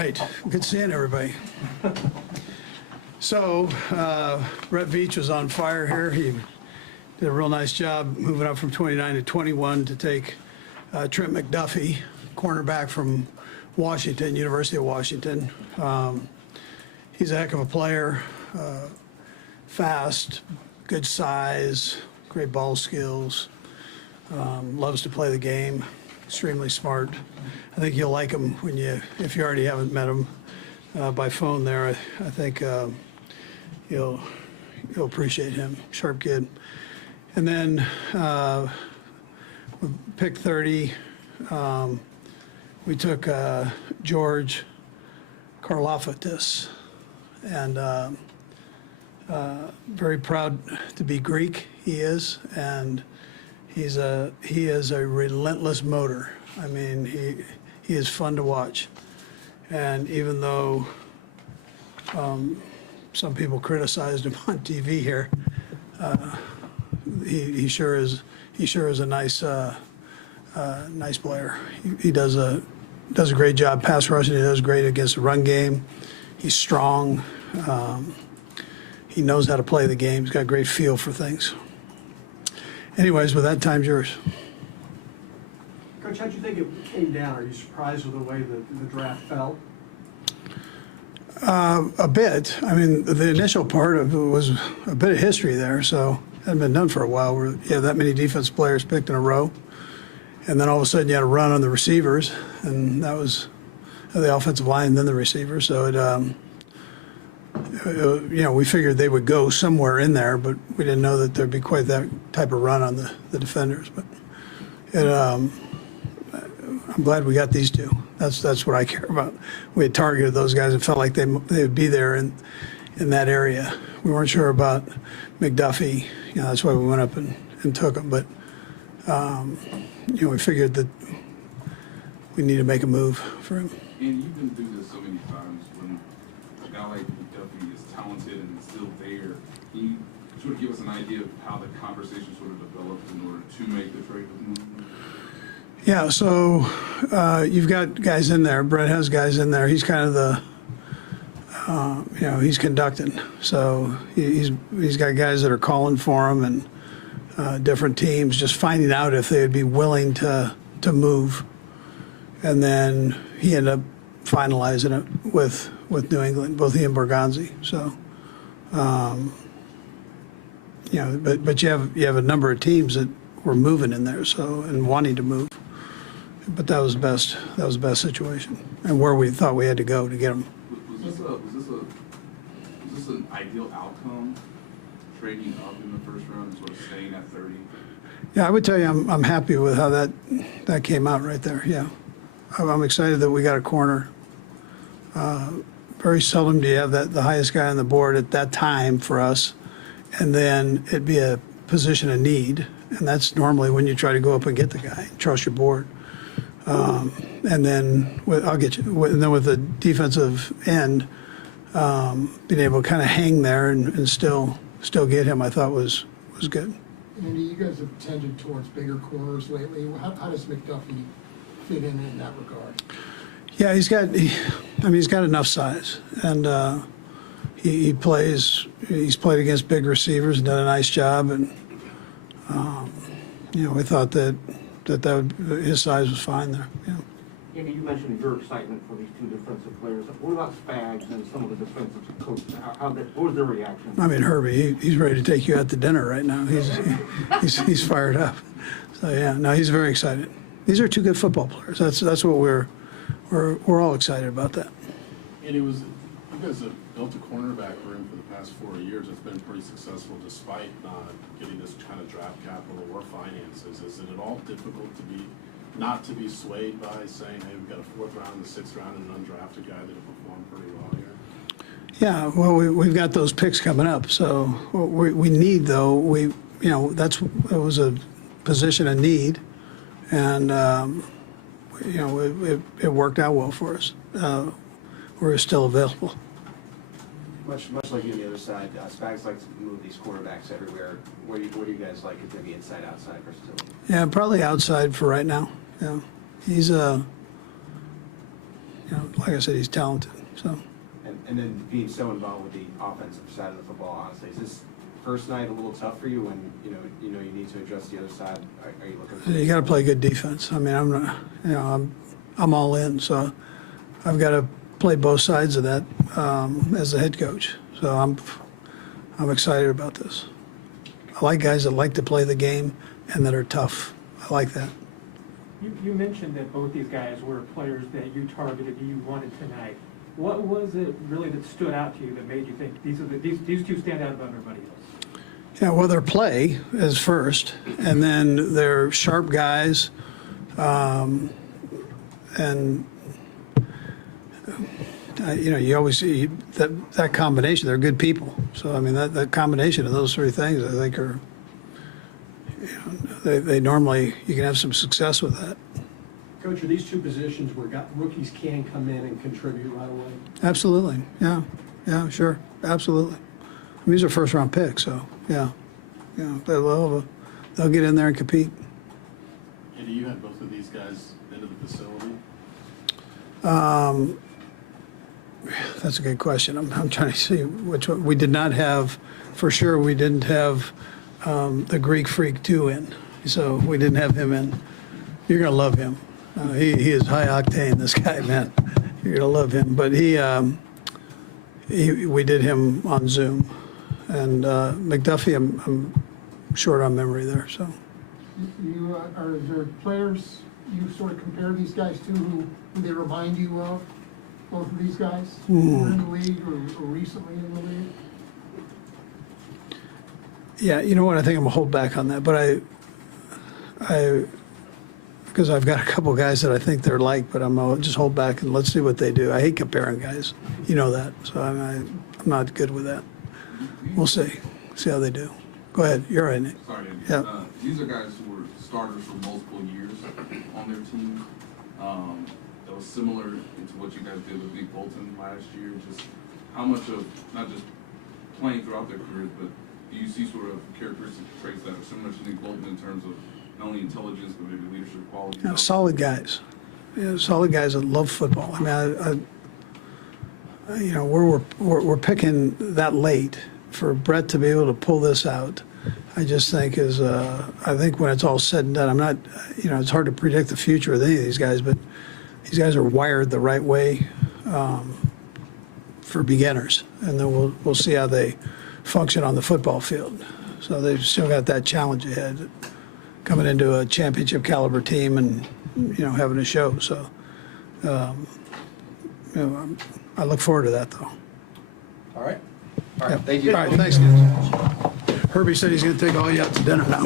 right, good seeing everybody. So, Brett Veach was on fire here. He did a real nice job moving up from 29 to 21 to take Trent McDuffie, cornerback from Washington, University of Washington. He's a heck of a player, fast, good size, great ball skills, loves to play the game, extremely smart. I think you'll like him if you already haven't met him by phone there. I think you'll appreciate him. Sharp kid. And then pick 30, we took George Karlaftis, and very proud to be Greek. He is, and he is a relentless motor. I mean, he is fun to watch, and even though some people criticized him on TV here, he sure is a nice nice player. He does a great job pass rushing. He does great against the run game. He's strong. He knows how to play the game. He's got a great feel for things. Anyways, with that, time's yours. Coach, how'd you think it came down? Are you surprised with the way the draft fell? A bit. I mean, the initial part of it was a bit of history there, so it hadn't been done for a while where you have that many defense players picked in a row. And then all of a sudden you had a run on the receivers, and that was the offensive line and then the receivers. So we figured they would go somewhere in there, but we didn't know that there'd be quite that type of run on the defenders. But I'm glad we got these two. That's what I care about. We had targeted those guys and felt like they would be there in that area. We weren't sure about McDuffie. That's why we went up and took him. But we figured that we need to make a move for him. And you've been through this so many times when a guy like McDuffie is talented and still there. Can you sort of give us an idea of how the conversation sort of developed in order to make the trade with him? Yeah, so you've got guys in there. Brett has guys in there. He's kind of the, he's conducting. So he's got guys that are calling for him and different teams, just finding out if they would be willing to move. And then he ended up finalizing it with New England, both he and Berganzi. So, but you have a number of teams that were moving in there, so, and wanting to move. But that was the best situation, and where we thought we had to go to get him. Was this an ideal outcome, trading up in the first round and sort of staying at 30? Yeah, I would tell you I'm happy with how that came out right there. Yeah, I'm excited that we got a corner. Very seldom do you have the highest guy on the board at that time for us, and then it'd be a position of need, and that's normally when you try to go up and get the guy, trust your board. And then I'll get you. And then with the defensive end, being able to kind of hang there and still get him, I thought was good. Andy, you guys have tended towards bigger corners lately. How does McDuffie fit in that regard? Yeah, he's got enough size, and he plays. He's played against big receivers and done a nice job, and we thought that his size was fine there. Yeah. Andy, you mentioned your excitement for these two defensive players. What about Spags and some of the defensive coaches? What was their reaction? I mean, Herbie, he's ready to take you out to dinner right now. He's fired up. So yeah, no, he's very excited. These are two good football players. That's what we're all excited about that. And you guys have built a cornerback room for the past 4 years. It's been pretty successful despite not getting this kind of draft capital or finances. Is it at all difficult not to be swayed by saying, hey, we've got a 4th round and a 6th round and an undrafted guy that will perform pretty well here? Yeah, well, we've got those picks coming up. So we need, though, it was a position of need, and it worked out well for us. We're still available. Much like you on the other side, Spags likes to move these quarterbacks everywhere. What do you guys like it to be inside, outside versatility? Yeah, probably outside for right now. Yeah, he's you know, like I said, he's talented, so. And then being so involved with the offensive side of the football, honestly, is this first night a little tough for you when, you need to address the other side? Are you looking for? You gotta play good defense. I mean, I'm not, you know, I'm all in, so I've gotta play both sides of that, as the head coach. So I'm excited about this. I like guys that like to play the game and that are tough. I like that. You mentioned that both these guys were players that you targeted, you wanted tonight. What was it really that stood out to you that made you think these two stand out above everybody else? Yeah, well, their play is first, and then they're sharp guys, and you always see that combination. They're good people. So I mean, that combination of those three things, I think, are, they normally, you can have some success with that. Coach, are these two positions where rookies can come in and contribute right away? Absolutely. Yeah, sure, absolutely. I mean, these are first round picks, so yeah, they'll get in there and compete. Andy, you had both of these guys into the facility? That's a good question. I'm trying to see which one. We did not have, for sure, we didn't have the Greek Freak 2 in. So we didn't have him in. You're going to love him. He is high octane, this guy, man. You're going to love him. But we did him on Zoom. And McDuffie, I'm short on memory there, so. Are there players you sort of compare these guys to who they remind you of? Both of these guys who were in the league or recently in the league? Yeah, you know what? I think I'm gonna hold back on that, but because I've got a couple guys that I think they're like, but I'm gonna just hold back and let's see what they do. I hate comparing guys, you know that, so I'm not good with that. We'll see how they do. Go ahead, you're right, Nick. Sorry, Andy. Yeah. These are guys who were starters for multiple years on their team. That was similar to what you guys did with Nick Bolton last year. Just how much of, not just playing throughout their careers, but do you see sort of characteristic traits that are similar to Nick Bolton in terms of not only intelligence, but maybe leadership qualities? Yeah, solid guys. Yeah, solid guys that love football. I mean, we're picking that late for Brett to be able to pull this out. I just think I think when it's all said and done, I'm not, it's hard to predict the future with any of these guys, but these guys are wired the right way for beginners, and then we'll see how they function on the football field. So they've still got that challenge ahead, coming into a championship caliber team and having a show. So I look forward to that, though. All right. Yeah. Thank you. All right, thanks, guys. Herbie said he's going to take all you out to dinner now.